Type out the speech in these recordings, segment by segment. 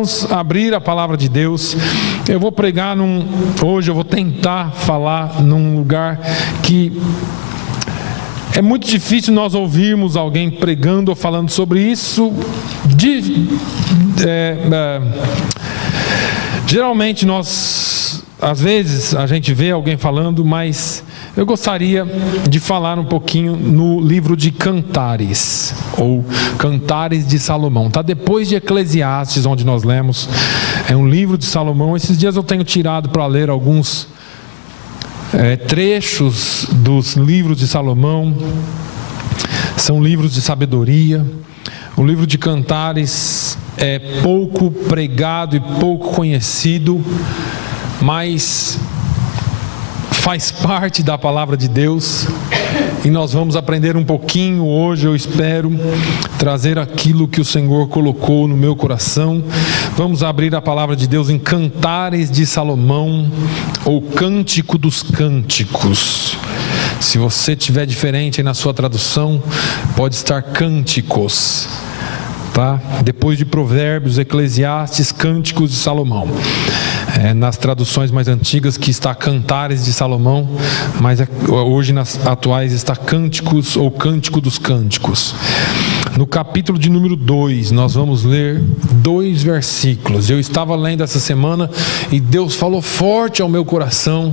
Vamos abrir a palavra de Deus. Eu vou pregar hoje eu vou tentar falar num lugar que é muito difícil nós ouvirmos alguém pregando ou falando sobre isso. Geralmente às vezes a gente vê alguém falando, mas eu gostaria de falar um pouquinho no livro de Cantares, ou Cantares de Salomão. Está depois de Eclesiastes, onde nós lemos. É um livro de Salomão. Esses dias eu tenho tirado para ler alguns trechos dos livros de Salomão. São livros de sabedoria. O livro de Cantares é pouco pregado e pouco conhecido, mas faz parte da palavra de Deus, e nós vamos aprender um pouquinho hoje. Eu espero trazer aquilo que o Senhor colocou no meu coração. Vamos abrir a palavra de Deus em Cantares de Salomão, ou Cântico dos Cânticos. Se você tiver diferente aí na sua tradução, pode estar Cânticos, tá? Depois de Provérbios, Eclesiastes, Cânticos de Salomão. Nas traduções mais antigas que está Cantares de Salomão, mas hoje nas atuais está Cânticos ou Cântico dos Cânticos. No capítulo de número 2, nós vamos ler 2 versículos. Eu estava lendo essa semana e Deus falou forte ao meu coração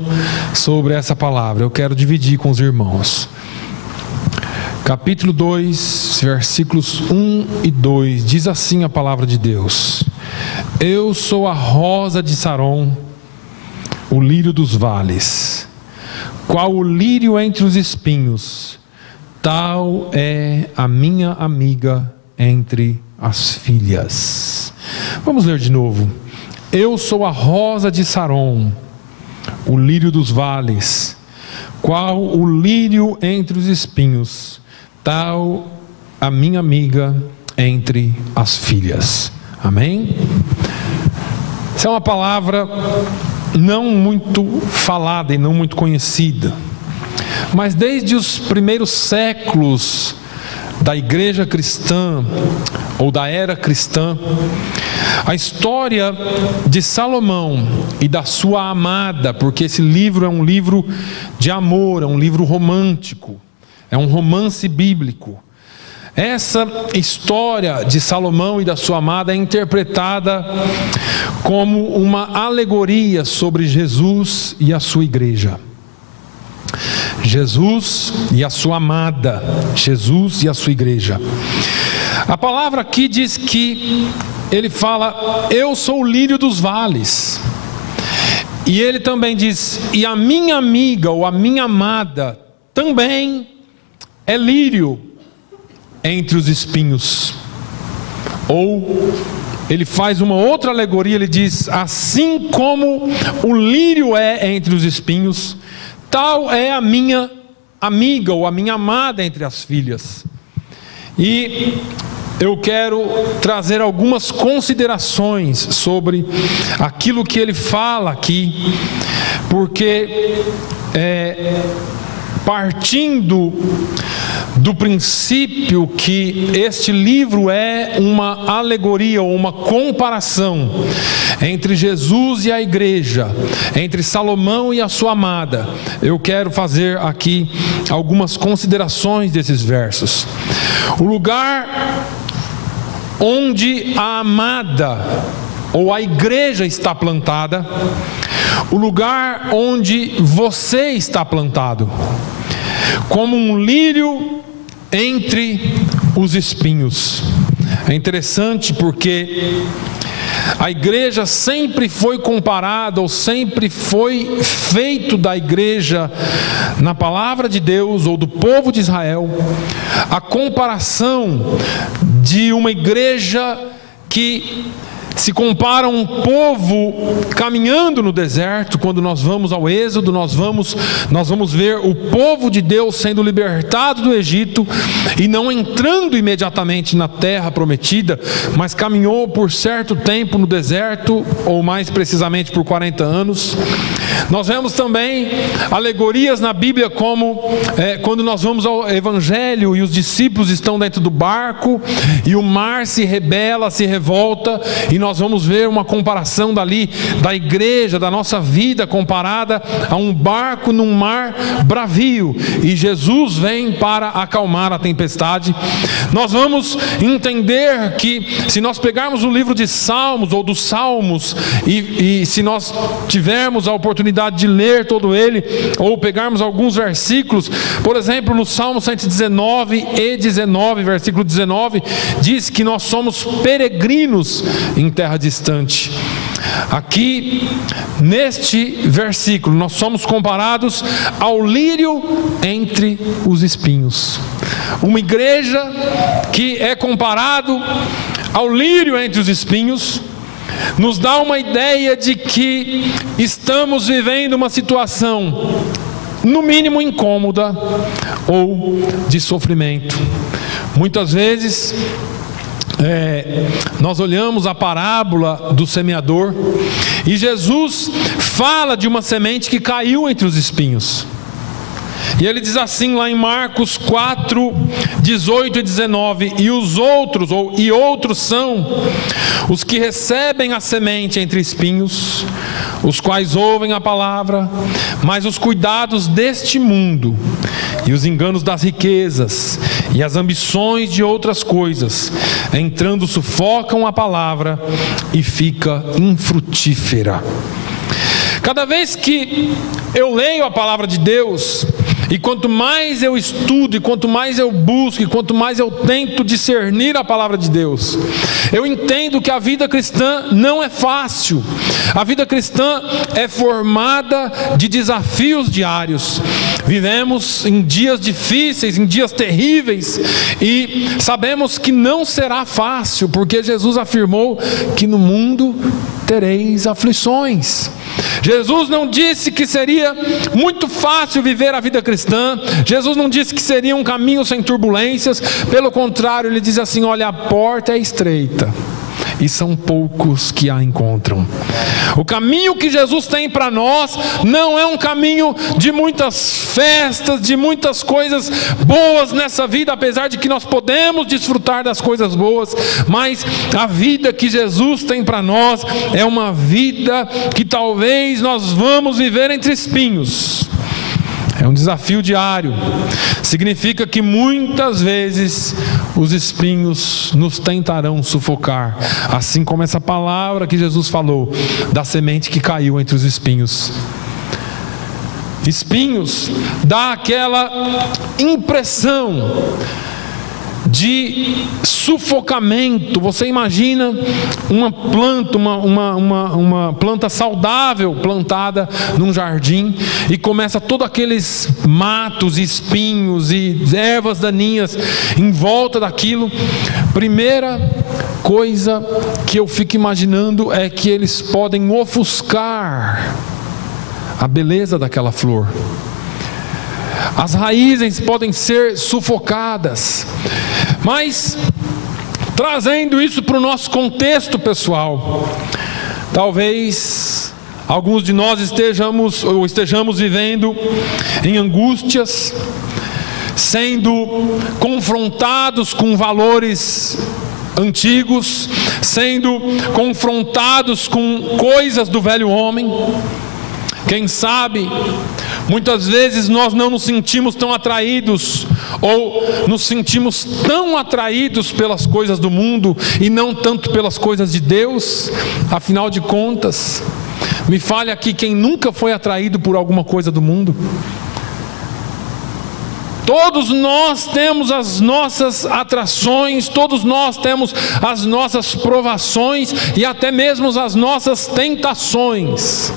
sobre essa palavra. Eu quero dividir com os irmãos. Capítulo 2, versículos 1 e 2, diz assim a palavra de Deus: Eu sou a rosa de Saron, o lírio dos vales. Qual o lírio entre os espinhos, tal é a minha amiga entre as filhas. Vamos ler de novo. Eu sou a rosa de Saron, o lírio dos vales. Qual o lírio entre os espinhos, tal a minha amiga entre as filhas. Amém? Essa é uma palavra não muito falada e não muito conhecida, mas desde os primeiros séculos da igreja cristã, ou da era cristã, a história de Salomão e da sua amada, porque esse livro é um livro de amor, é um livro romântico, é um romance bíblico. Essa história de Salomão e da sua amada é interpretada como uma alegoria sobre Jesus e a sua igreja. Jesus e a sua amada, Jesus e a sua igreja. A palavra aqui diz que ele fala: eu sou o lírio dos vales. E ele também diz: e a minha amiga ou a minha amada também é lírio entre os espinhos. Ou ele faz uma outra alegoria, ele diz: assim como o lírio é entre os espinhos, tal é a minha amiga ou a minha amada entre as filhas. E eu quero trazer algumas considerações sobre aquilo que ele fala aqui, porque partindo do princípio que este livro é uma alegoria ou uma comparação entre Jesus e a igreja, entre Salomão e a sua amada, eu quero fazer aqui algumas considerações desses versos. O lugar onde a amada ou a igreja está plantada, o lugar onde você está plantado, como um lírio entre os espinhos. É interessante porque a igreja sempre foi comparada, ou sempre foi feito da igreja, na palavra de Deus, ou do povo de Israel, a comparação de uma igreja que se compara a um povo caminhando no deserto. Quando nós vamos ao Êxodo, nós vamos ver o povo de Deus sendo libertado do Egito e não entrando imediatamente na terra prometida, mas caminhou por certo tempo no deserto, ou mais precisamente por 40 anos. Nós vemos também alegorias na Bíblia como quando nós vamos ao Evangelho e os discípulos estão dentro do barco e o mar se rebela, se revolta, e nós vamos ver uma comparação dali da igreja, da nossa vida comparada a um barco num mar bravio, e Jesus vem para acalmar a tempestade. Nós vamos entender que se nós pegarmos o livro de Salmos ou dos Salmos e se nós tivermos a oportunidade de ler todo ele, ou pegarmos alguns versículos, por exemplo, no Salmo 119, versículo 19, diz que nós somos peregrinos em terra distante. Aqui, neste versículo, nós somos comparados ao lírio entre os espinhos. Uma igreja que é comparado ao lírio entre os espinhos, nos dá uma ideia de que estamos vivendo uma situação, no mínimo incômoda, ou de sofrimento. Muitas vezes, nós olhamos a parábola do semeador, e Jesus fala de uma semente que caiu entre os espinhos. E ele diz assim lá em Marcos 4, 18 e 19: e outros são os que recebem a semente entre espinhos, os quais ouvem a palavra, mas os cuidados deste mundo, e os enganos das riquezas, e as ambições de outras coisas, entrando sufocam a palavra, e fica infrutífera. Cada vez que eu leio a palavra de Deus, e quanto mais eu estudo, e quanto mais eu busco, e quanto mais eu tento discernir a palavra de Deus, eu entendo que a vida cristã não é fácil. A vida cristã é formada de desafios diários. Vivemos em dias difíceis, em dias terríveis, e sabemos que não será fácil, porque Jesus afirmou que no mundo tereis aflições. Jesus não disse que seria muito fácil viver a vida cristã. Jesus não disse que seria um caminho sem turbulências. Pelo contrário, ele diz assim: olha, a porta é estreita e são poucos que a encontram. O caminho que Jesus tem para nós não é um caminho de muitas festas, de muitas coisas boas nessa vida, apesar de que nós podemos desfrutar das coisas boas, mas a vida que Jesus tem para nós é uma vida que talvez nós vamos viver entre espinhos. É um desafio diário. Significa que muitas vezes os espinhos nos tentarão sufocar, assim como essa palavra que Jesus falou da semente que caiu entre os espinhos. Espinhos dá aquela impressão de sufocamento. Você imagina uma planta, uma planta saudável plantada num jardim, e começa todos aqueles matos, espinhos e ervas daninhas em volta daquilo. Primeira coisa que eu fico imaginando é que eles podem ofuscar a beleza daquela flor. As raízes podem ser sufocadas. Mas, trazendo isso para o nosso contexto pessoal, talvez alguns de nós estejamos vivendo em angústias, sendo confrontados com valores antigos, sendo confrontados com coisas do velho homem. Quem sabe, muitas vezes nós não nos sentimos tão atraídos, ou nos sentimos tão atraídos pelas coisas do mundo e não tanto pelas coisas de Deus. Afinal de contas, me fale aqui quem nunca foi atraído por alguma coisa do mundo. Todos nós temos as nossas atrações, todos nós temos as nossas provações e até mesmo as nossas tentações.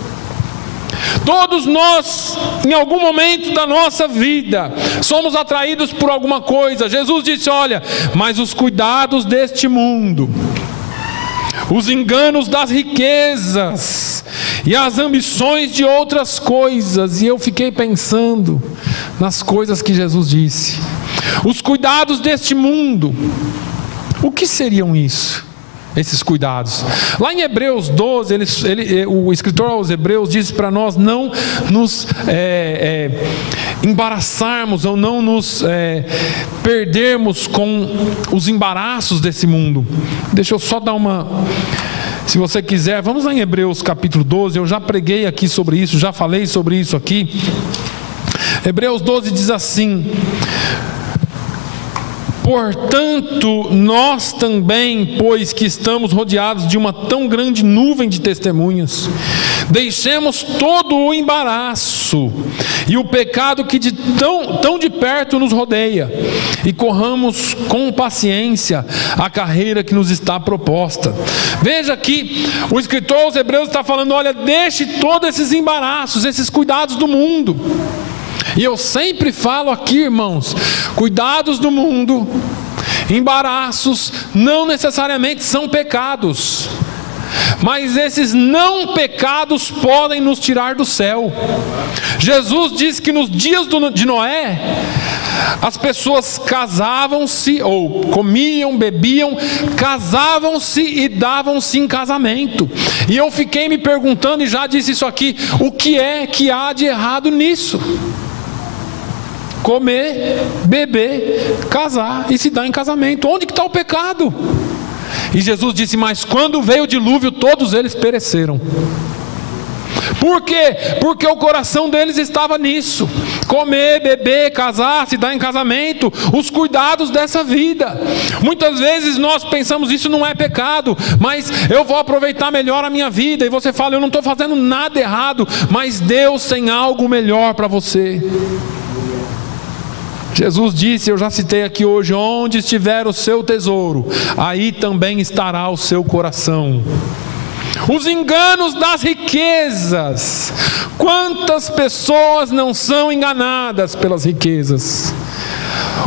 Todos nós, em algum momento da nossa vida, somos atraídos por alguma coisa. Jesus disse: olha, mas os cuidados deste mundo, os enganos das riquezas e as ambições de outras coisas. E eu fiquei pensando nas coisas que Jesus disse. Os cuidados deste mundo, o que seriam isso? esses cuidados. Lá em Hebreus 12, o escritor aos Hebreus diz para nós não nos embaraçarmos ou não nos perdermos com os embaraços desse mundo. Deixa eu só dar uma... Se você quiser, vamos lá em Hebreus capítulo 12, eu já preguei aqui sobre isso, já falei sobre isso aqui. Hebreus 12 diz assim: portanto, nós também, pois que estamos rodeados de uma tão grande nuvem de testemunhas, deixemos todo o embaraço e o pecado que tão de perto nos rodeia, e corramos com paciência a carreira que nos está proposta. Veja que o escritor aos Hebreus está falando: olha, deixe todos esses embaraços, esses cuidados do mundo. E eu sempre falo aqui, irmãos, cuidados do mundo, embaraços, não necessariamente são pecados, mas esses não pecados podem nos tirar do céu. Jesus disse que nos dias de Noé, as pessoas casavam-se, ou comiam, bebiam, casavam-se e davam-se em casamento. E eu fiquei me perguntando, e já disse isso aqui, o que é que há de errado nisso? Comer, beber, casar e se dar em casamento. Onde que está o pecado? E Jesus disse: mas quando veio o dilúvio, todos eles pereceram. Por quê? Porque o coração deles estava nisso: comer, beber, casar, se dar em casamento, os cuidados dessa vida. Muitas vezes nós pensamos: isso não é pecado, mas eu vou aproveitar melhor a minha vida. E você fala: eu não estou fazendo nada errado, mas Deus tem algo melhor para você. Jesus disse, eu já citei aqui hoje: onde estiver o seu tesouro, aí também estará o seu coração. Os enganos das riquezas. Quantas pessoas não são enganadas pelas riquezas?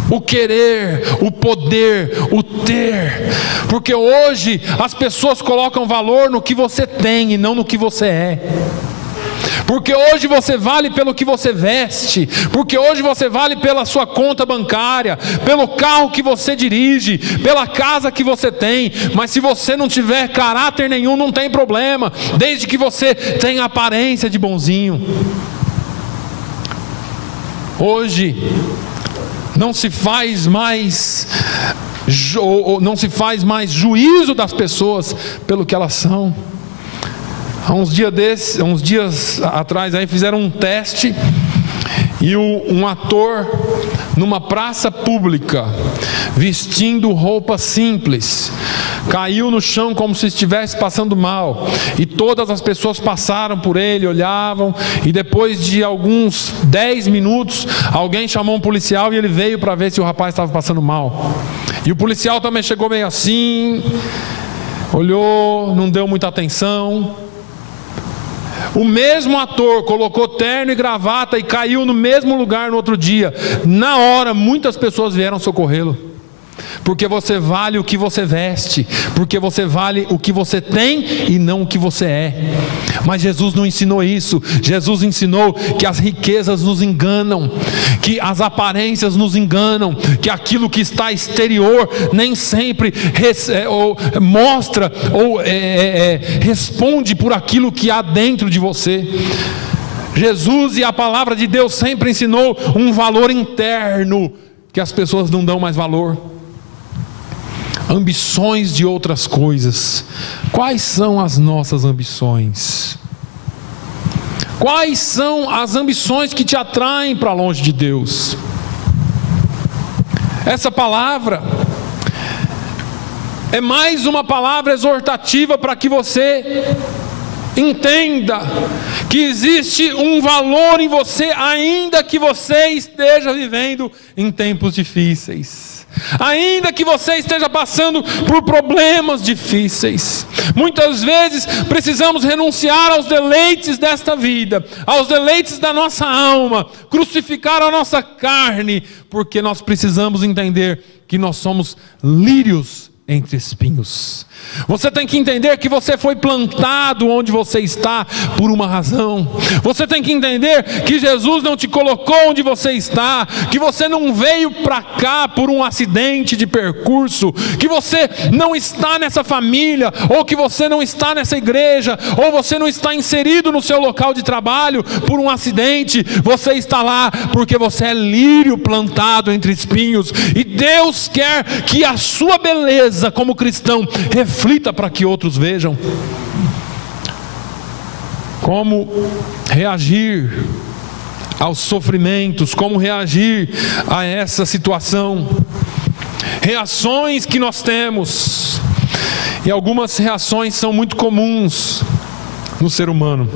O querer, o poder, o ter. Porque hoje as pessoas colocam valor no que você tem e não no que você é. Porque hoje você vale pelo que você veste, porque hoje você vale pela sua conta bancária, pelo carro que você dirige, pela casa que você tem. Mas se você não tiver caráter nenhum, não tem problema, desde que você tenha aparência de bonzinho. Hoje não se faz mais juízo das pessoas pelo que elas são. Há uns dias atrás aí fizeram um teste e um ator numa praça pública, vestindo roupa simples, caiu no chão como se estivesse passando mal, e todas as pessoas passaram por ele, olhavam, e depois de alguns 10 minutos alguém chamou um policial e ele veio para ver se o rapaz estava passando mal. E o policial também chegou meio assim, olhou, não deu muita atenção. O mesmo ator colocou terno e gravata e caiu no mesmo lugar no outro dia. Na hora, muitas pessoas vieram socorrê-lo. Porque você vale o que você veste, porque você vale o que você tem e não o que você é. Mas Jesus não ensinou isso. Jesus ensinou que as riquezas nos enganam, que as aparências nos enganam, que aquilo que está exterior nem sempre mostra ou responde por aquilo que há dentro de você. Jesus e a palavra de Deus sempre ensinou um valor interno que as pessoas não dão mais valor. Ambições de outras coisas. Quais são as nossas ambições? Quais são as ambições que te atraem para longe de Deus? Essa palavra é mais uma palavra exortativa para que você entenda que existe um valor em você, ainda que você esteja vivendo em tempos difíceis. Ainda que você esteja passando por problemas difíceis. Muitas vezes precisamos renunciar aos deleites desta vida, aos deleites da nossa alma, crucificar a nossa carne, porque nós precisamos entender que nós somos lírios entre espinhos. Você tem que entender que você foi plantado onde você está por uma razão. Você tem que entender que Jesus não te colocou onde você está, que você não veio para cá por um acidente de percurso, que você não está nessa família, ou que você não está nessa igreja, ou você não está inserido no seu local de trabalho por um acidente. Você está lá porque você é lírio plantado entre espinhos, e Deus quer que a sua beleza como cristão reflita para que outros vejam. Como reagir aos sofrimentos, como reagir a essa situação, reações que nós temos, e algumas reações são muito comuns no ser humano,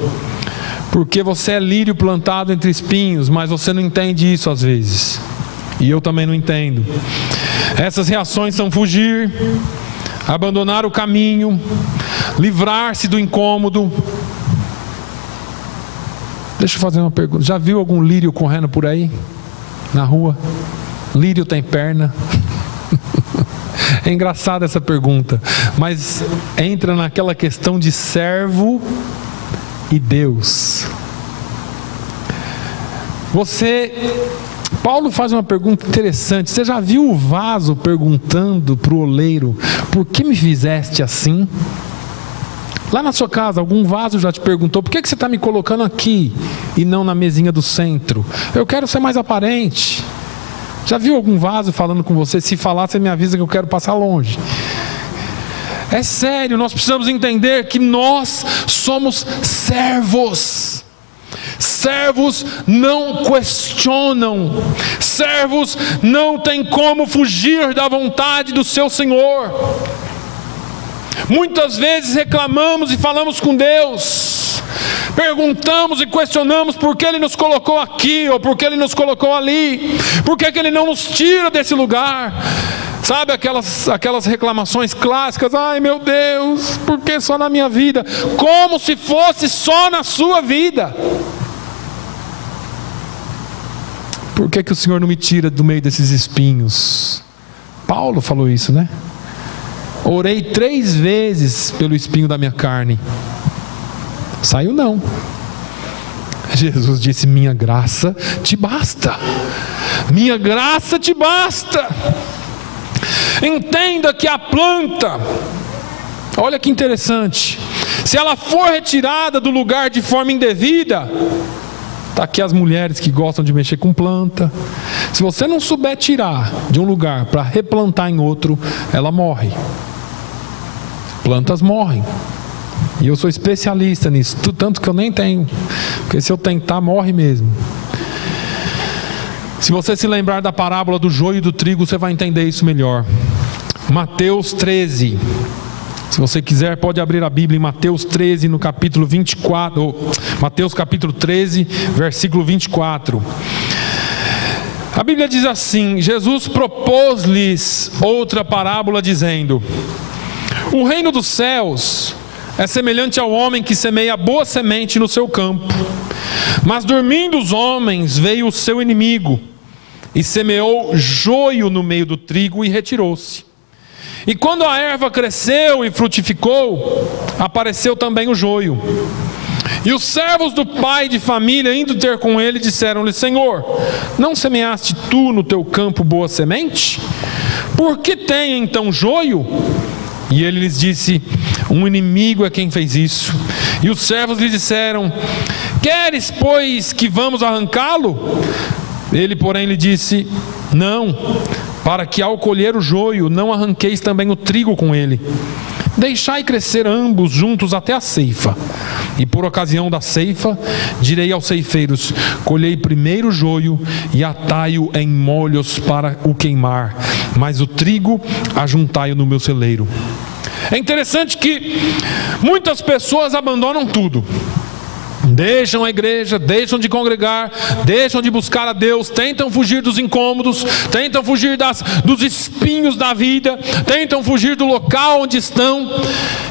porque você é lírio plantado entre espinhos, mas você não entende isso às vezes, e eu também não entendo. Essas reações são fugir, abandonar o caminho, livrar-se do incômodo. Deixa eu fazer uma pergunta: já viu algum lírio correndo por aí na rua? Lírio tem perna? É engraçada essa pergunta, mas entra naquela questão de servo e Deus. Paulo faz uma pergunta interessante. Você já viu o vaso perguntando para o oleiro: por que me fizeste assim? Lá na sua casa, algum vaso já te perguntou: por que você está me colocando aqui e não na mesinha do centro? Eu quero ser mais aparente. Já viu algum vaso falando com você? Se falar, você me avisa que eu quero passar longe. É sério, nós precisamos entender que nós somos servos. Servos não questionam, servos não têm como fugir da vontade do seu Senhor. Muitas vezes reclamamos e falamos com Deus, perguntamos e questionamos por que Ele nos colocou aqui, ou por que Ele nos colocou ali, por que Ele não nos tira desse lugar. Sabe aquelas reclamações clássicas: ai meu Deus, por que só na minha vida? Como se fosse só na sua vida. Por que o Senhor não me tira do meio desses espinhos? Paulo falou isso, né? Orei 3 vezes pelo espinho da minha carne. Saiu não. Jesus disse: minha graça te basta. Minha graça te basta. Entenda que a planta, olha que interessante, se ela for retirada do lugar de forma indevida, está aqui as mulheres que gostam de mexer com planta, se você não souber tirar de um lugar para replantar em outro, ela morre. Plantas morrem, e eu sou especialista nisso, tanto que eu nem tenho, porque se eu tentar, morre mesmo. Se você se lembrar da parábola do joio e do trigo, você vai entender isso melhor. Mateus 13, se você quiser pode abrir a Bíblia em Mateus 13, no capítulo 24, Mateus capítulo 13, versículo 24. A Bíblia diz assim: Jesus propôs-lhes outra parábola dizendo: o reino dos céus é semelhante ao homem que semeia boa semente no seu campo. Mas dormindo os homens, veio o seu inimigo e semeou joio no meio do trigo e retirou-se. E quando a erva cresceu e frutificou, apareceu também o joio. E os servos do pai de família, indo ter com ele, disseram-lhe: Senhor, não semeaste tu no teu campo boa semente? Por que tem então joio? E ele lhes disse: um inimigo é quem fez isso. E os servos lhe disseram: queres, pois, que vamos arrancá-lo? Ele, porém, lhe disse: não, para que ao colher o joio, não arranqueis também o trigo com ele. Deixai crescer ambos juntos até a ceifa. E por ocasião da ceifa, direi aos ceifeiros: colhei primeiro o joio e atai-o em molhos para o queimar, mas o trigo ajuntai-o no meu celeiro. É interessante que muitas pessoas abandonam tudo. Deixam a igreja, deixam de congregar, deixam de buscar a Deus, tentam fugir dos incômodos, tentam fugir dos espinhos da vida, tentam fugir do local onde estão.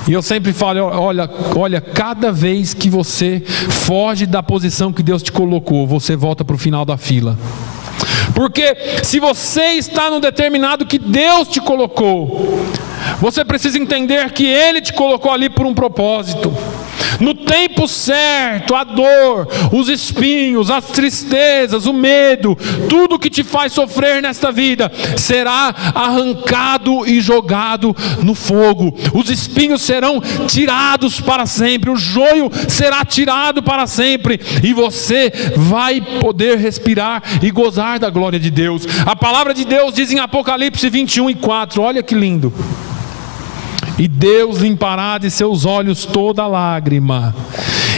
E eu sempre falo: olha, cada vez que você foge da posição que Deus te colocou, você volta para o final da fila. Porque se você está no determinado que Deus te colocou, Você precisa entender que Ele te colocou ali por um propósito. No tempo certo, a dor, os espinhos, as tristezas, o medo, tudo que te faz sofrer nesta vida, será arrancado e jogado no fogo. Os espinhos serão tirados para sempre, o joio será tirado para sempre, e você vai poder respirar e gozar da glória de Deus. A palavra de Deus diz em Apocalipse 21:4, olha que lindo: e Deus limpará de seus olhos toda lágrima,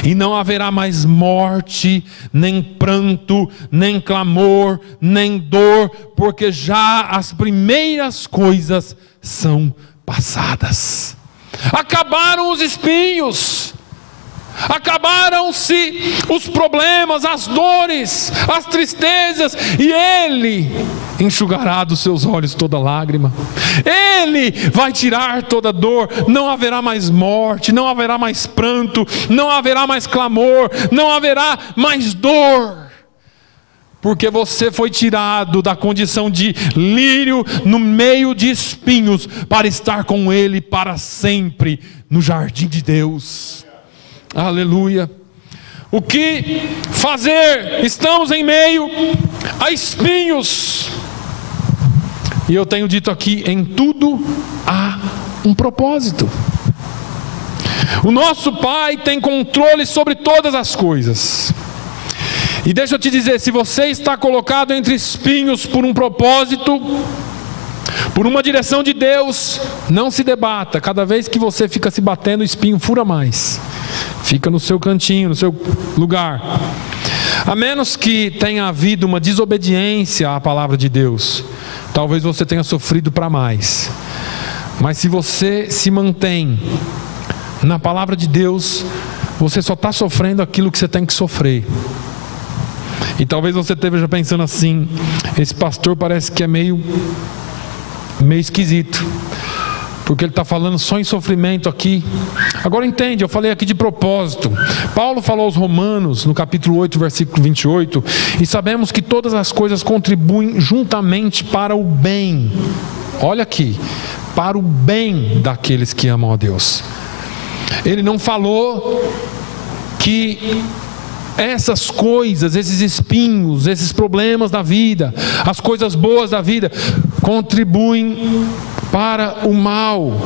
e não haverá mais morte, nem pranto, nem clamor, nem dor, porque já as primeiras coisas são passadas. Acabaram os espinhos, acabaram-se os problemas, as dores, as tristezas, e Ele enxugará dos seus olhos toda lágrima. Ele vai tirar toda dor. Não haverá mais morte, não haverá mais pranto, não haverá mais clamor, não haverá mais dor, porque você foi tirado da condição de lírio no meio de espinhos para estar com Ele para sempre no jardim de Deus. Aleluia. O que fazer? Estamos em meio a espinhos, e eu tenho dito aqui, em tudo há um propósito. O nosso Pai tem controle sobre todas as coisas. E deixa eu te dizer, se você está colocado entre espinhos por um propósito, por uma direção de Deus, não se debata. Cada vez que você fica se batendo, o espinho fura mais. Fica no seu cantinho, no seu lugar. A menos que tenha havido uma desobediência à palavra de Deus, talvez você tenha sofrido para mais. Mas se você se mantém na palavra de Deus, você só está sofrendo aquilo que você tem que sofrer. E talvez você esteja pensando assim: esse pastor parece que é meio esquisito, porque ele está falando só em sofrimento aqui. Agora entende, eu falei aqui de propósito. Paulo falou aos Romanos, no capítulo 8, versículo 28, e sabemos que todas as coisas contribuem juntamente para o bem. Olha aqui, para o bem daqueles que amam a Deus. Ele não falou que essas coisas, esses espinhos, esses problemas da vida, as coisas boas da vida, contribuem para o mal,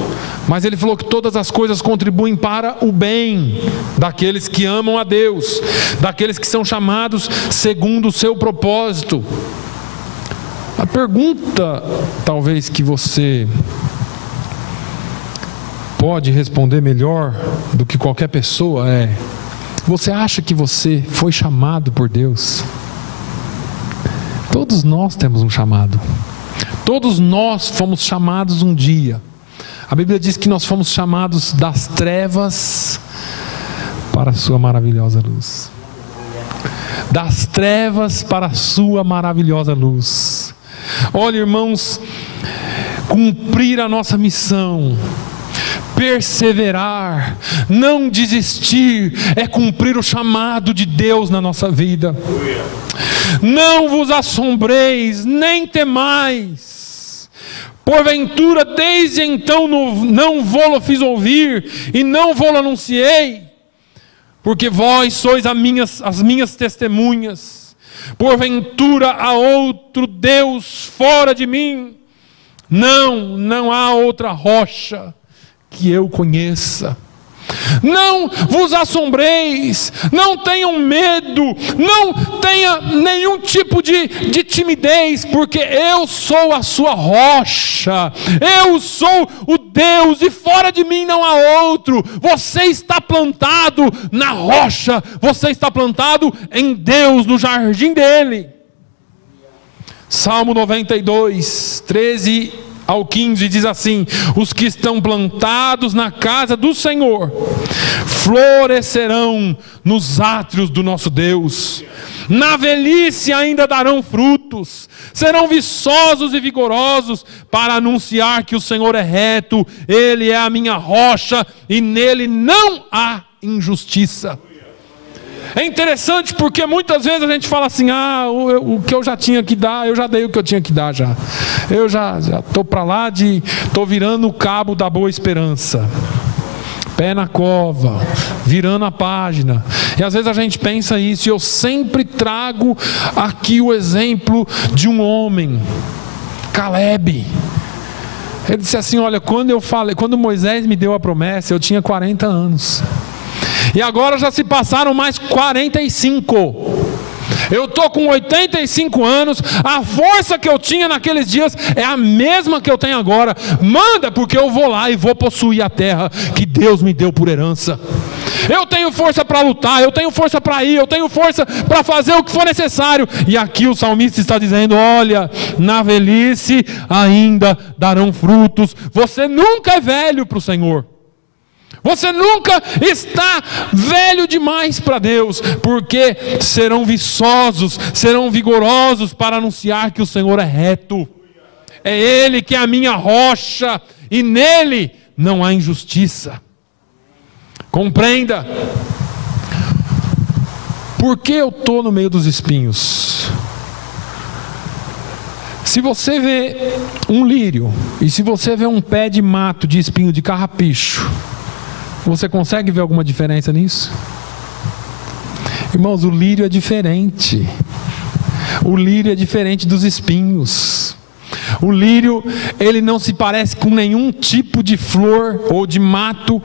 mas ele falou que todas as coisas contribuem para o bem daqueles que amam a Deus, daqueles que são chamados segundo o seu propósito. A pergunta, talvez, que você pode responder melhor do que qualquer pessoa é: você acha que você foi chamado por Deus? Todos nós temos um chamado. Todos nós fomos chamados um dia. A Bíblia diz que nós fomos chamados das trevas para a sua maravilhosa luz. Das trevas para a sua maravilhosa luz. Olha, irmãos, cumprir a nossa missão, perseverar, não desistir, é cumprir o chamado de Deus na nossa vida. Não vos assombreis, nem temais, porventura desde então não vou-lo fiz ouvir, e não vou-lo anunciei, porque vós sois as minhas testemunhas. Porventura há outro Deus fora de mim? Não há outra rocha que eu conheça. Não vos assombreis, não tenham medo, não tenha nenhum tipo de timidez, porque eu sou a sua rocha, eu sou o Deus, e fora de mim não há outro. Você está plantado na rocha, você está plantado em Deus, no jardim dele. Salmo 92, 13 ao 15 diz assim: os que estão plantados na casa do Senhor florescerão nos átrios do nosso Deus. Na velhice ainda darão frutos, serão viçosos e vigorosos, para anunciar que o Senhor é reto, Ele é a minha rocha, e nele não há injustiça. É interessante porque muitas vezes a gente fala assim: o que eu já tinha que dar, eu já dei o que eu tinha que dar já. Eu já estou para lá estou virando o cabo da boa esperança. Pé na cova, virando a página. E às vezes a gente pensa isso, e eu sempre trago aqui o exemplo de um homem, Caleb. Ele disse assim: olha, quando Moisés me deu a promessa, eu tinha 40 anos. E agora já se passaram mais 45. Eu estou com 85 anos. A força que eu tinha naqueles dias é a mesma que eu tenho agora. Manda, porque eu vou lá e vou possuir a terra que Deus me deu por herança. Eu tenho força para lutar, eu tenho força para ir, eu tenho força para fazer o que for necessário. E aqui o salmista está dizendo: olha, na velhice ainda darão frutos. Você nunca é velho para o Senhor. Você nunca está velho demais para Deus, porque serão viçosos, serão vigorosos para anunciar que o Senhor é reto. É Ele que é a minha rocha, e nele não há injustiça. Compreenda. Por que eu estou no meio dos espinhos? Se você vê um lírio, e se você vê um pé de mato, de espinho, de carrapicho, você consegue ver alguma diferença nisso? Irmãos, o lírio é diferente. O lírio é diferente dos espinhos. O lírio, ele não se parece com nenhum tipo de flor ou de mato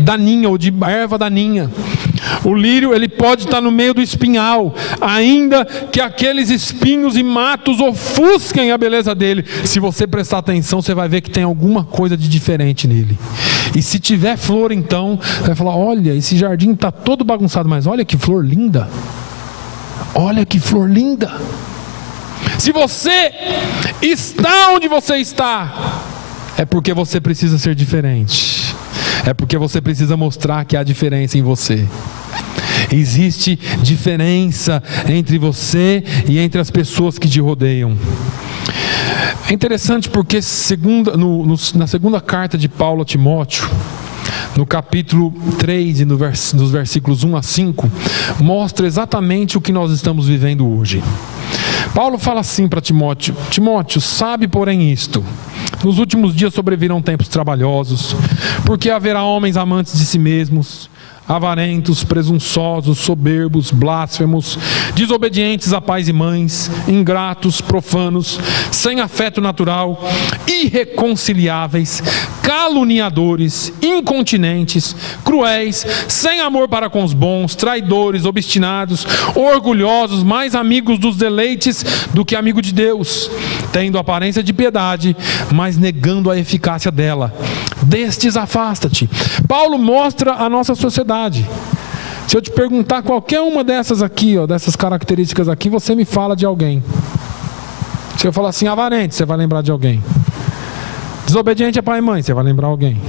daninha ou de erva daninha. O lírio, ele pode estar no meio do espinhal, ainda que aqueles espinhos e matos ofusquem a beleza dele. Se você prestar atenção, você vai ver que tem alguma coisa de diferente nele. E se tiver flor, então, vai falar: olha, esse jardim está todo bagunçado, mas olha que flor linda. Olha que flor linda. Se você está onde você está, é porque você precisa ser diferente. É porque você precisa mostrar que há diferença em você. Existe diferença entre você e entre as pessoas que te rodeiam. É interessante porque na segunda carta de Paulo a Timóteo, no capítulo 3 e nos versículos 1 a 5, mostra exatamente o que nós estamos vivendo hoje. Paulo fala assim para Timóteo: Timóteo, sabe porém isto: nos últimos dias sobrevirão tempos trabalhosos, porque haverá homens amantes de si mesmos, avarentos, presunçosos, soberbos, blasfemos, desobedientes a pais e mães, ingratos, profanos, sem afeto natural, irreconciliáveis, caluniadores, incontinentes, cruéis, sem amor para com os bons, traidores, obstinados, orgulhosos, mais amigos dos deleites do que amigo de Deus, tendo aparência de piedade, mas negando a eficácia dela. Destes afasta-te. Paulo mostra a nossa sociedade. Se eu te perguntar qualquer uma dessas aqui, dessas características aqui, você me fala de alguém. Se eu falar assim, avarente, você vai lembrar de alguém. Desobediente a pai e mãe, você vai lembrar de alguém.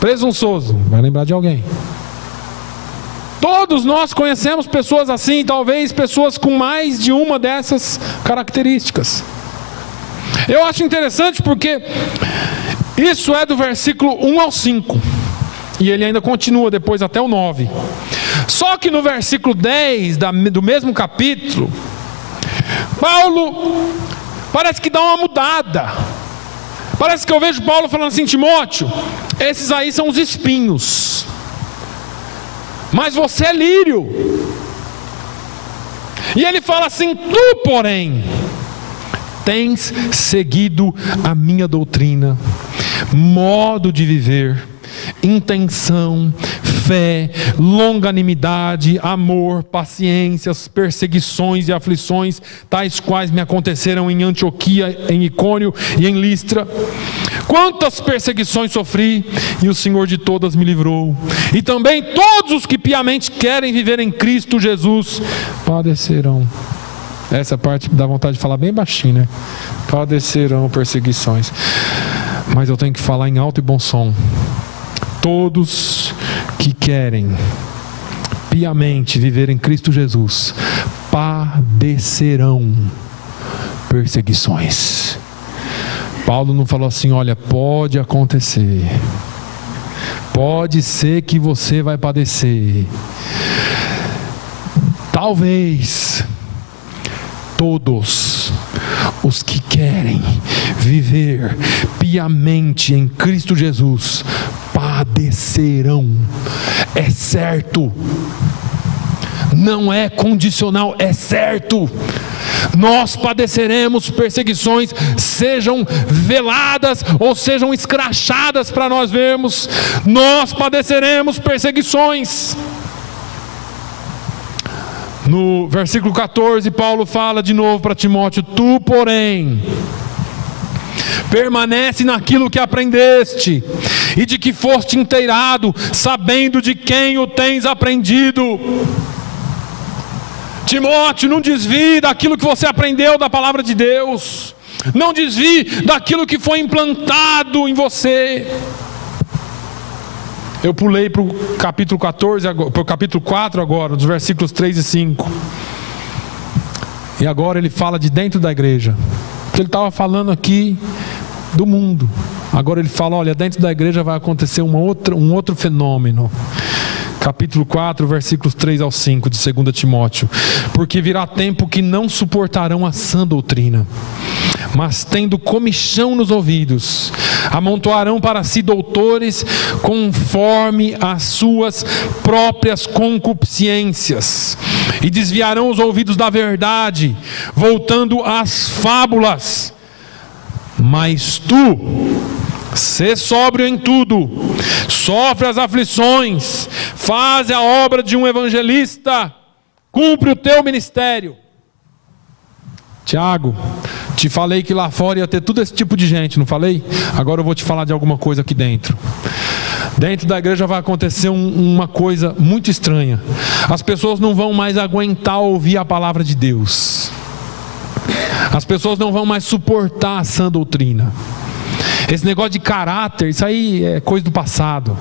Presunçoso, vai lembrar de alguém. Todos nós conhecemos pessoas assim, talvez pessoas com mais de uma dessas características. Eu acho interessante porque isso é do versículo 1 ao 5. E ele ainda continua depois até o 9. Só que no versículo 10 do mesmo capítulo, Paulo parece que dá uma mudada. Parece que eu vejo Paulo falando assim: Timóteo, esses aí são os espinhos, mas você é lírio. E ele fala assim: tu, porém, tens seguido a minha doutrina, modo de viver, intenção, fé, longanimidade, amor, paciências, perseguições e aflições, tais quais me aconteceram em Antioquia, em Icônio e em Listra. Quantas perseguições sofri, e o Senhor de todas me livrou. E também todos os que piamente querem viver em Cristo Jesus padecerão. Essa parte dá vontade de falar bem baixinho, né? Padecerão perseguições. Mas eu tenho que falar em alto e bom som. Todos que querem piamente viver em Cristo Jesus padecerão perseguições. Paulo não falou assim: olha, pode acontecer, pode ser que você vai padecer. talvez todos os que querem viver piamente em Cristo Jesus padecerão. É certo, não é condicional, é certo. Nós padeceremos perseguições, sejam veladas ou sejam escrachadas para nós vermos. Nós padeceremos perseguições. No versículo 14, Paulo fala de novo para Timóteo: tu, porém, permanece naquilo que aprendeste e de que foste inteirado, sabendo de quem o tens aprendido. Timóteo, não desvie daquilo que você aprendeu da palavra de Deus. Não desvie daquilo que foi implantado em você. Eu pulei para o capítulo 14, para o capítulo 4 agora, dos versículos 3 e 5. E agora ele fala de dentro da igreja. Porque ele estava falando aqui do mundo. Agora ele fala, olha, dentro da igreja vai acontecer um outro fenômeno. Capítulo 4, versículos 3 ao 5 de 2 Timóteo. Porque virá tempo que não suportarão a sã doutrina, mas tendo comichão nos ouvidos, amontoarão para si doutores conforme as suas próprias concupiscências, e desviarão os ouvidos da verdade, voltando às fábulas. Mas tu, sê sóbrio em tudo, sofre as aflições, faz a obra de um evangelista, cumpre o teu ministério. Tiago, te falei que lá fora ia ter todo esse tipo de gente, não falei? Agora eu vou te falar de alguma coisa aqui dentro. Dentro da igreja vai acontecer uma coisa muito estranha. As pessoas não vão mais aguentar ouvir a palavra de Deus. As pessoas não vão mais suportar a sã doutrina. Esse negócio de caráter, isso aí é coisa do passado.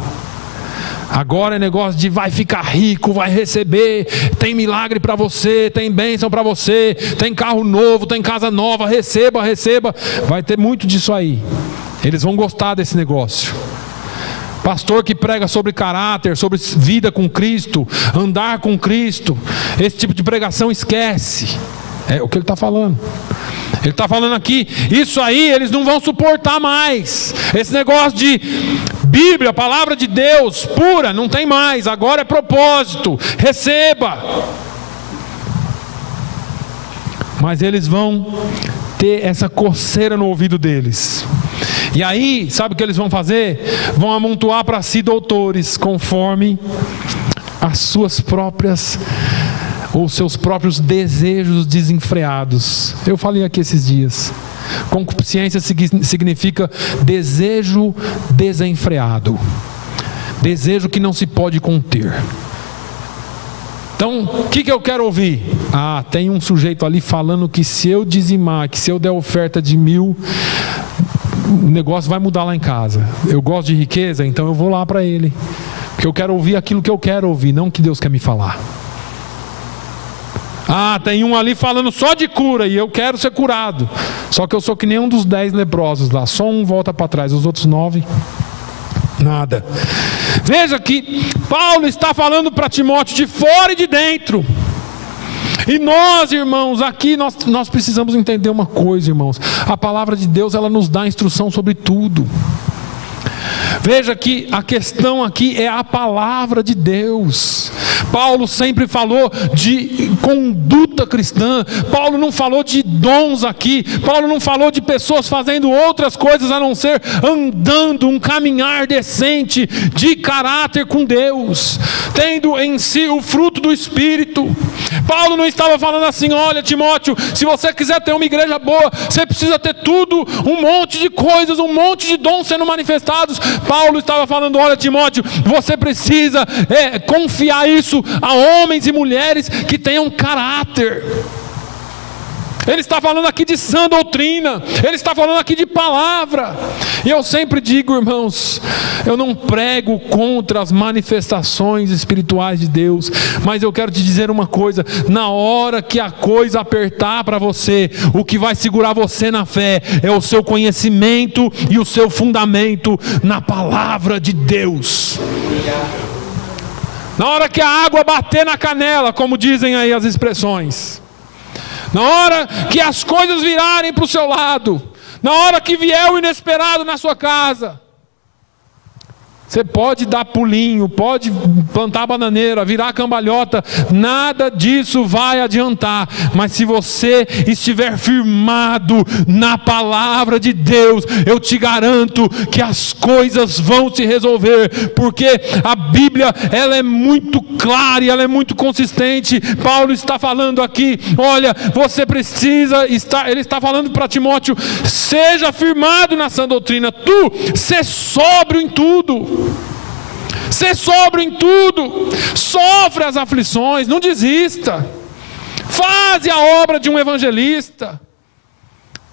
Agora é negócio de vai ficar rico, vai receber, tem milagre para você, tem bênção para você, tem carro novo, tem casa nova, receba, receba. Vai ter muito disso aí. Eles vão gostar desse negócio. Pastor que prega sobre caráter, sobre vida com Cristo, andar com Cristo, esse tipo de pregação esquece. É o que ele está falando. Ele está falando aqui, isso aí eles não vão suportar mais. Esse negócio de Bíblia, palavra de Deus pura, não tem mais. Agora é propósito, receba. Mas eles vão ter essa coceira no ouvido deles. E aí, sabe o que eles vão fazer? Vão amontoar para si doutores, conforme as suas próprias ou seus próprios desejos desenfreados. Eu falei aqui esses dias. Concupiscência significa desejo desenfreado, desejo que não se pode conter. Então, o que eu quero ouvir? Ah, tem um sujeito ali falando que se eu dizimar, que se eu der oferta de 1.000, o negócio vai mudar lá em casa. Eu gosto de riqueza, então eu vou lá para ele, porque eu quero ouvir aquilo que eu quero ouvir, não o que Deus quer me falar. Ah, tem um ali falando só de cura e eu quero ser curado. Só que eu sou que nem um dos 10 leprosos lá. Só um volta para trás, os outros 9, nada. Veja que Paulo está falando para Timóteo de fora e de dentro. E nós, irmãos, aqui nós precisamos entender uma coisa, irmãos. A palavra de Deus, ela nos dá instrução sobre tudo. Veja que a questão aqui é a palavra de Deus. Paulo sempre falou de conduta cristã. Paulo não falou de dons aqui. Paulo não falou de pessoas fazendo outras coisas a não ser andando um caminhar decente de caráter com Deus, tendo em si o fruto do Espírito. Paulo não estava falando assim: olha, Timóteo, se você quiser ter uma igreja boa, você precisa ter tudo, um monte de coisas, um monte de dons sendo manifestados. Paulo estava falando: olha, Timóteo, você precisa confiar isso a homens e mulheres que tenham caráter. Ele está falando aqui de sã doutrina, ele está falando aqui de palavra. E eu sempre digo, irmãos, eu não prego contra as manifestações espirituais de Deus, mas eu quero te dizer uma coisa: na hora que a coisa apertar para você, o que vai segurar você na fé é o seu conhecimento e o seu fundamento na palavra de Deus. Na hora que a água bater na canela, como dizem aí as expressões. Na hora que as coisas virarem para o seu lado. Na hora que vier o inesperado na sua casa. Você pode dar pulinho, pode plantar bananeira, virar cambalhota, nada disso vai adiantar. Mas se você estiver firmado na palavra de Deus, eu te garanto que as coisas vão se resolver, porque a Bíblia, ela é muito clara e ela é muito consistente. Paulo está falando aqui, olha, você precisa estar, ele está falando para Timóteo, seja firmado na sã doutrina, tu, ser sóbrio em tudo. Ser sóbrio em tudo, sofre as aflições, não desista, faze a obra de um evangelista,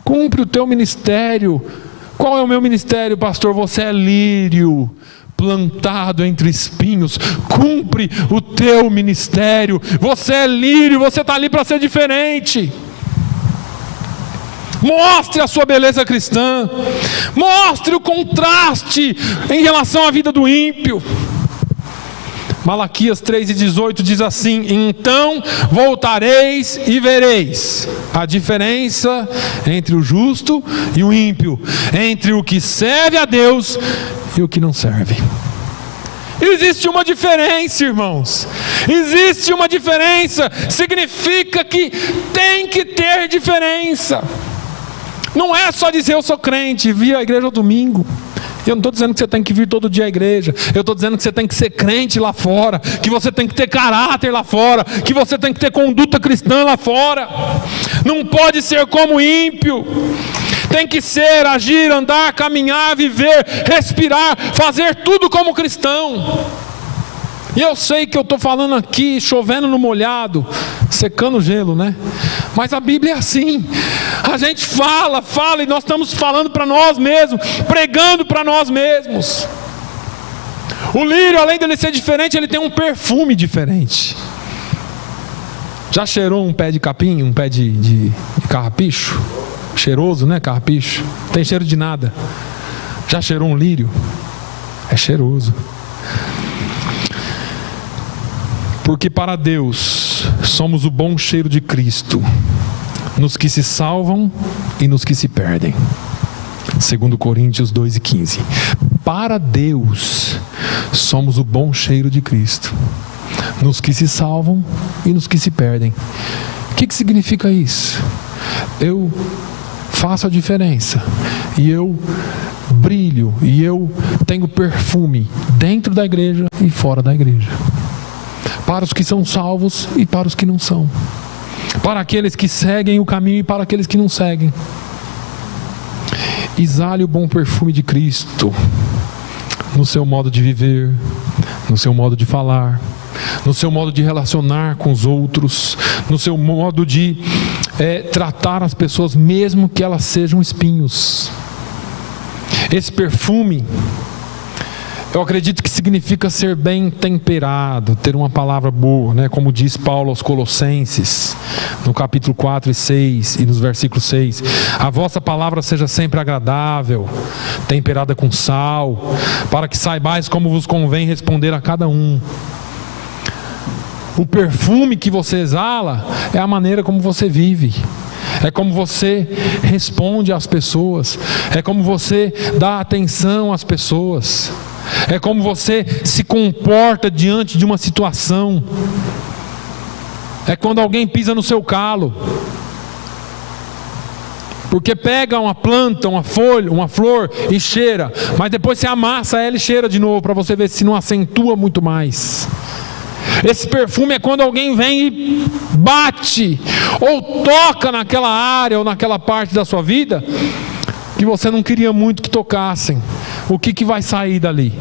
cumpre o teu ministério. Qual é o meu ministério, pastor? Você é lírio plantado entre espinhos, cumpre o teu ministério. Você é lírio, você está ali para ser diferente. Mostre a sua beleza cristã, mostre o contraste em relação à vida do ímpio. Malaquias 3:18 diz assim: então voltareis e vereis a diferença entre o justo e o ímpio, entre o que serve a Deus e o que não serve. Existe uma diferença, irmãos. Existe uma diferença. Significa que tem que ter diferença. Não é só dizer eu sou crente, vir à igreja ao domingo. Eu não estou dizendo que você tem que vir todo dia à igreja. Eu estou dizendo que você tem que ser crente lá fora, que você tem que ter caráter lá fora, que você tem que ter conduta cristã lá fora. Não pode ser como ímpio. Tem que ser, agir, andar, caminhar, viver, respirar, fazer tudo como cristão. E eu sei que eu estou falando aqui, chovendo no molhado, secando o gelo, né? Mas a Bíblia é assim. A gente fala e nós estamos falando para nós mesmos, pregando para nós mesmos. O lírio, além dele ser diferente, ele tem um perfume diferente. Já cheirou um pé de capim, um pé de carrapicho? Cheiroso, né, carrapicho? Não tem cheiro de nada. Já cheirou um lírio? É cheiroso. Porque para Deus somos o bom cheiro de Cristo, nos que se salvam e nos que se perdem. 2 Coríntios 2:15. Para Deus somos o bom cheiro de Cristo, nos que se salvam e nos que se perdem. O que significa isso? Eu faço a diferença, e eu brilho, e eu tenho perfume dentro da igreja e fora da igreja. Para os que são salvos e para os que não são. Para aqueles que seguem o caminho e para aqueles que não seguem. Exale o bom perfume de Cristo no seu modo de viver, no seu modo de falar, no seu modo de relacionar com os outros, no seu modo de tratar as pessoas, mesmo que elas sejam espinhos. Esse perfume, eu acredito que significa ser bem temperado, ter uma palavra boa, né? Como diz Paulo aos Colossenses, no capítulo 4 e 6, e nos versículos 6. A vossa palavra seja sempre agradável, temperada com sal, para que saibais como vos convém responder a cada um. O perfume que você exala é a maneira como você vive. É como você responde às pessoas. É como você dá atenção às pessoas. É como você se comporta diante de uma situação. É quando alguém pisa no seu calo. Porque pega uma planta, uma folha, uma flor e cheira, mas depois você amassa ela e cheira de novo, para você ver se não acentua muito mais. Esse perfume é quando alguém vem e bate ou toca naquela área ou naquela parte da sua vida que você não queria muito que tocassem. O que vai sair dali?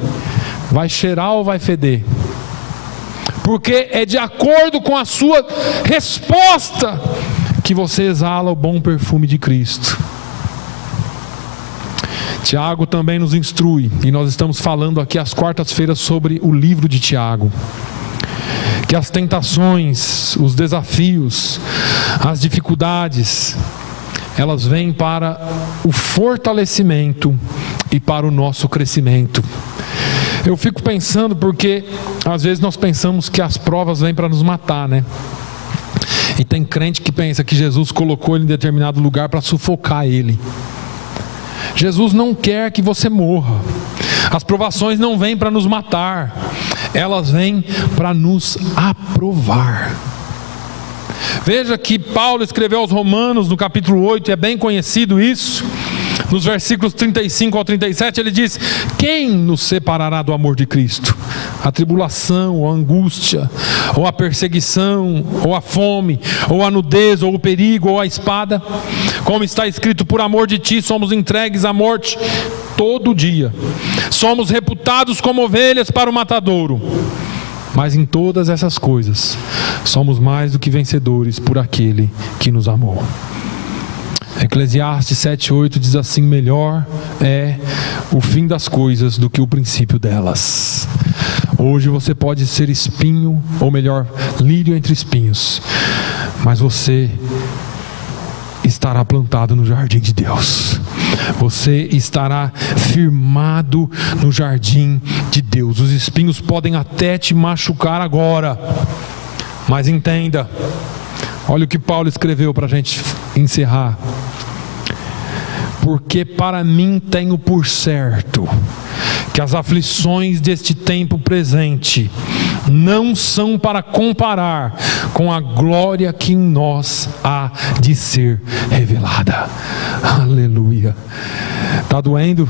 Vai cheirar ou vai feder? Porque é de acordo com a sua resposta que você exala o bom perfume de Cristo. Tiago também nos instrui, e nós estamos falando aqui às quartas-feiras sobre o livro de Tiago, que as tentações, os desafios, as dificuldades, elas vêm para o fortalecimento e para o nosso crescimento. Eu fico pensando porque às vezes nós pensamos que as provas vêm para nos matar, né? E tem crente que pensa que Jesus colocou ele em determinado lugar para sufocar ele. Jesus não quer que você morra. As provações não vêm para nos matar, elas vêm para nos aprovar. Veja que Paulo escreveu aos Romanos no capítulo 8, e é bem conhecido isso. Nos versículos 35 ao 37 ele diz: quem nos separará do amor de Cristo? A tribulação, ou a angústia, ou a perseguição, ou a fome, ou a nudez, ou o perigo, ou a espada? Como está escrito: por amor de ti somos entregues à morte todo dia, somos reputados como ovelhas para o matadouro. Mas em todas essas coisas somos mais do que vencedores por aquele que nos amou. Eclesiastes 7:8 diz assim: melhor é o fim das coisas do que o princípio delas. Hoje você pode ser espinho, ou melhor, lírio entre espinhos, mas você estará plantado no jardim de Deus. Você estará firmado no jardim de Deus. Os espinhos podem até te machucar agora, mas entenda, olha o que Paulo escreveu para a gente encerrar: porque para mim tenho por certo que as aflições deste tempo presente não são para comparar com a glória que em nós há de ser revelada. Aleluia. Está doendo?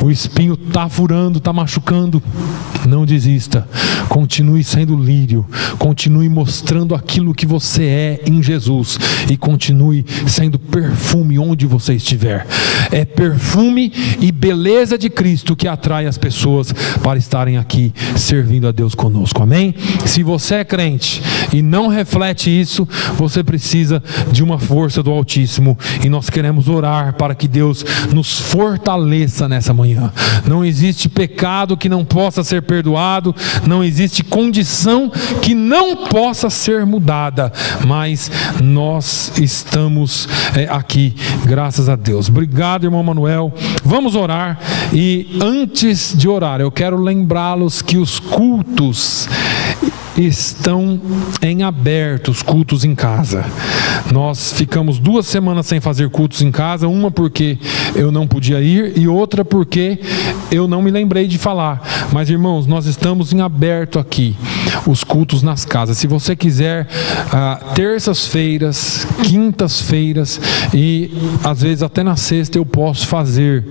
O espinho está furando, está machucando. Não desista. Continue sendo lírio. Continue mostrando aquilo que você é em Jesus. E continue sendo perfume onde você estiver. É perfume e beleza de Cristo que atrai as pessoas para estarem aqui servindo a Deus conosco. Amém? Se você é crente e não reflete isso, você precisa de uma força do Altíssimo. E nós queremos orar para que Deus nos fortaleça nessa manhã. Não existe pecado que não possa ser perdoado, não existe condição que não possa ser mudada, mas nós estamos aqui, graças a Deus. Obrigado, irmão Manuel. Vamos orar, e antes de orar eu quero lembrá-los que os cultos estão em aberto, os cultos em casa. Nós ficamos 2 semanas sem fazer cultos em casa, uma porque eu não podia ir e outra porque eu não me lembrei de falar. Mas irmãos, nós estamos em aberto aqui, os cultos nas casas. Se você quiser, terças-feiras, quintas-feiras e às vezes até na sexta eu posso fazer,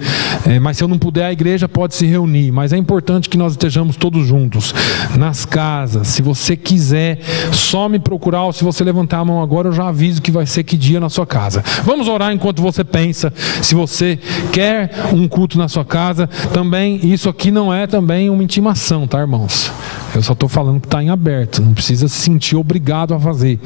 mas se eu não puder, a igreja pode se reunir. Mas é importante que nós estejamos todos juntos nas casas. Se você quiser, só me procurar, ou se você levantar a mão agora, eu já aviso que vai ser que dia na sua casa. Vamos orar enquanto você pensa. Se você quer um culto na sua casa, também, isso aqui não é também uma intimação, tá, irmãos? Eu só estou falando que está em aberto, não precisa se sentir obrigado a fazer.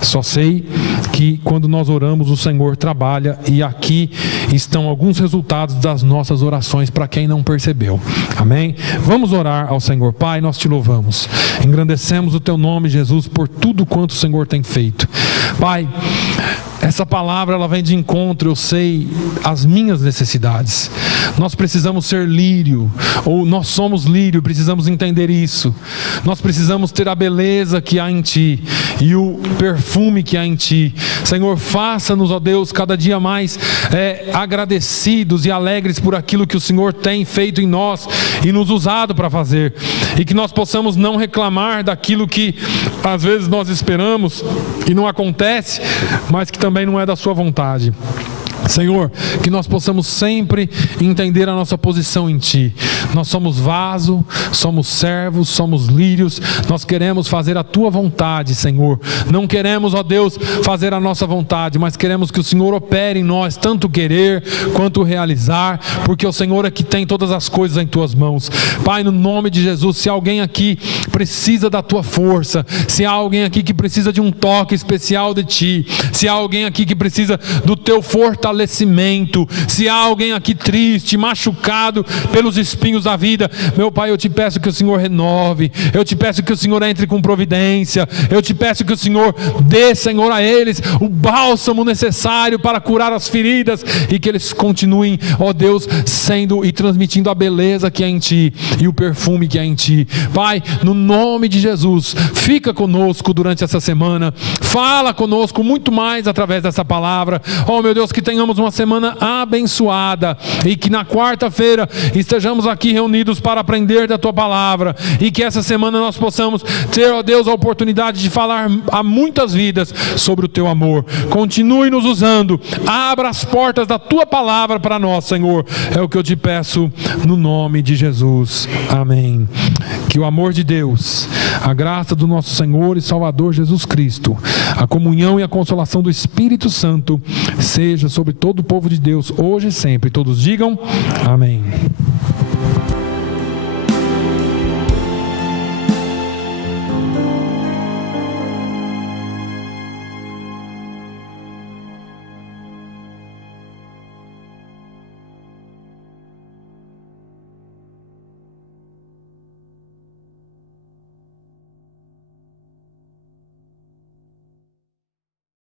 Só sei que quando nós oramos, o Senhor trabalha, e aqui estão alguns resultados das nossas orações para quem não percebeu. Amém? Vamos orar ao Senhor. Pai, nós te louvamos, engrandecemos o teu nome, Jesus, por tudo quanto o Senhor tem feito. Pai, essa palavra, ela vem de encontro, eu sei, às minhas necessidades. Nós precisamos ser lírio, ou nós somos lírio, precisamos entender isso. Nós precisamos ter a beleza que há em Ti e o perfume que há em Ti. Senhor, faça-nos, ó Deus, cada dia mais agradecidos e alegres por aquilo que o Senhor tem feito em nós e nos usado para fazer. E que nós possamos não reclamar daquilo que às vezes nós esperamos e não acontece, mas que também não é da sua vontade. Senhor, que nós possamos sempre entender a nossa posição em Ti. Nós somos vaso, somos servos, somos lírios. Nós queremos fazer a Tua vontade, Senhor. Não queremos, ó Deus, fazer a nossa vontade, mas queremos que o Senhor opere em nós, tanto querer quanto realizar, porque o Senhor é que tem todas as coisas em Tuas mãos. Pai, no nome de Jesus, se alguém aqui precisa da Tua força, se há alguém aqui que precisa de um toque especial de Ti, se há alguém aqui que precisa do Teu fortalecimento, fortalecimento. Se há alguém aqui triste, machucado pelos espinhos da vida, meu Pai, eu te peço que o Senhor renove, eu te peço que o Senhor entre com providência, eu te peço que o Senhor dê, Senhor, a eles o bálsamo necessário para curar as feridas, e que eles continuem, ó Deus, sendo e transmitindo a beleza que há em Ti e o perfume que há em Ti. Pai, no nome de Jesus, fica conosco durante essa semana, fala conosco muito mais através dessa palavra. Ó meu Deus, que tenhamos uma semana abençoada, e que na quarta-feira estejamos aqui reunidos para aprender da Tua palavra, e que essa semana nós possamos ter, ó Deus, a oportunidade de falar a muitas vidas sobre o Teu amor. Continue nos usando, abra as portas da Tua palavra para nós, Senhor, é o que eu te peço no nome de Jesus, amém. Que o amor de Deus, a graça do nosso Senhor e Salvador Jesus Cristo, a comunhão e a consolação do Espírito Santo seja sobre todo o povo de Deus, hoje e sempre. Todos digam amém.